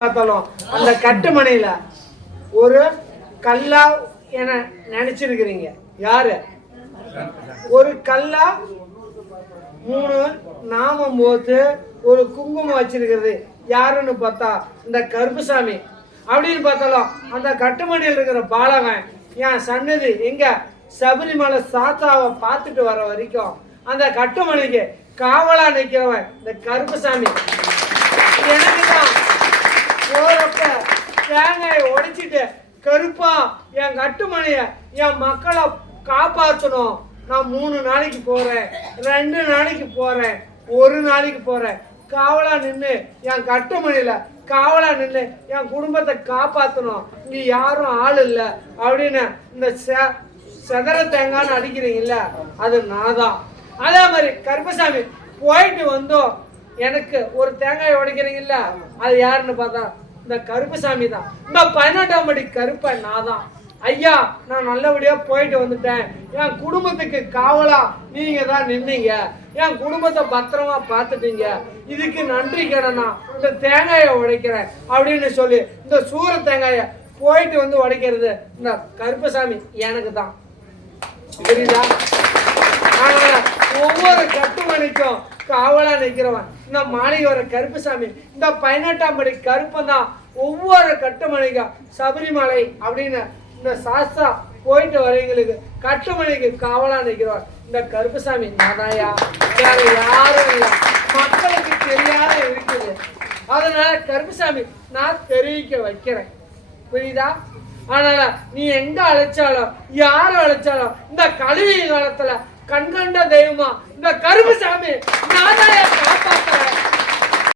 பார்த்தாலும் அந்த கட்டுமனையில ஒரு கல்லா என நினைச்சிருக்கிறீங்க. யாரு? ஒரு கல்லா மூணு நாமம் போத்து ஒரு குங்குமம் வச்சிருக்கிறது. யாருன்னு பார்த்தா இந்த கருப்புசாமி. அப்படின்னு பார்த்தாலும் அந்த கட்டுமனையில் இருக்கிற பாலகன் என் சன்னதி எங்க? சபரிமலை சாத்தாவை பார்த்துட்டு வர வரைக்கும் அந்த கட்டுமனைக்கு காவலா நிற்கிறவன் இந்த கருப்புசாமி. எனக்கு தான் தேங்காயை உடைச்சிட்டு கருப்பா என் கட்டுமணிய என் மக்களை காப்பாற்றணும் நான் மூணு நாளைக்கு போறேன். ரெண்டு நாளைக்கு போறேன். ஒரு நாளைக்கு போறேன். காவலா நின்று என் கட்டுமணியில காவலா நின்று என் குடும்பத்தை காப்பாற்றணும் நீ யாரும் ஆள் இல்லை. அப்படின்னு இந்த செ- செதற தேங்கான்னு அடிக்கிறீங்கல்ல அது நான் தான் அதே மாதிரி கருப்பசாமி போயிட்டு வந்தோம். எனக்கு ஒரு தேங்காய் உடைக்கிறீங்கல்ல அது யாருன்னு பார்த்தா இந்த கருப்புசாமி தான். இந்த பதினெட்டாம் படி கருப்பை நான் தான். ஐயா நான் நல்லபடியாக போயிட்டு வந்துட்டேன். என் குடும்பத்துக்கு காவலா நீங்க தான் நின்னீங்க. என் குடும்பத்தை பத்திரமா பார்த்துட்டீங்க. இதுக்கு நன்றி கடனா இந்த தேங்காயை உடைக்கிறேன் அப்படின்னு சொல்லி இந்த சூர தேங்காயை போயிட்டு வந்து உடைக்கிறது இந்த கருப்பசாமி எனக்கு தான். புரியுதா? ஒவ்வொரு கட்டுமணிக்கும் காவலா நிற்கிறவன் இந்த மாளிகை வர கருப்புசாமி இந்த பதினெட்டாம் படி கருப்பன் தான் ஒவ்வொரு கட்டுமணிக்கும் சபரிமலை அப்படின்னு இந்த சாஸ்தா போயிட்டு வரவங்களுக்கு கட்டுமணிக்கு காவலா நிற்கிறவன் இந்த கருப்புசாமி நானாயா வேற யாரும் இல்லை. மக்களுக்கு தெரியாத இருக்குது. அதனால கருப்புசாமி நான் தெரிவிக்க வைக்கிறேன். புரியுதா? அதனால நீ எங்க அழைச்சாலும் யார அழைச்சாலும் இந்த கழுவி காலத்துல கண்கண்ட தெய்வமா இந்த கருப்புசாமி காப்பாற்ற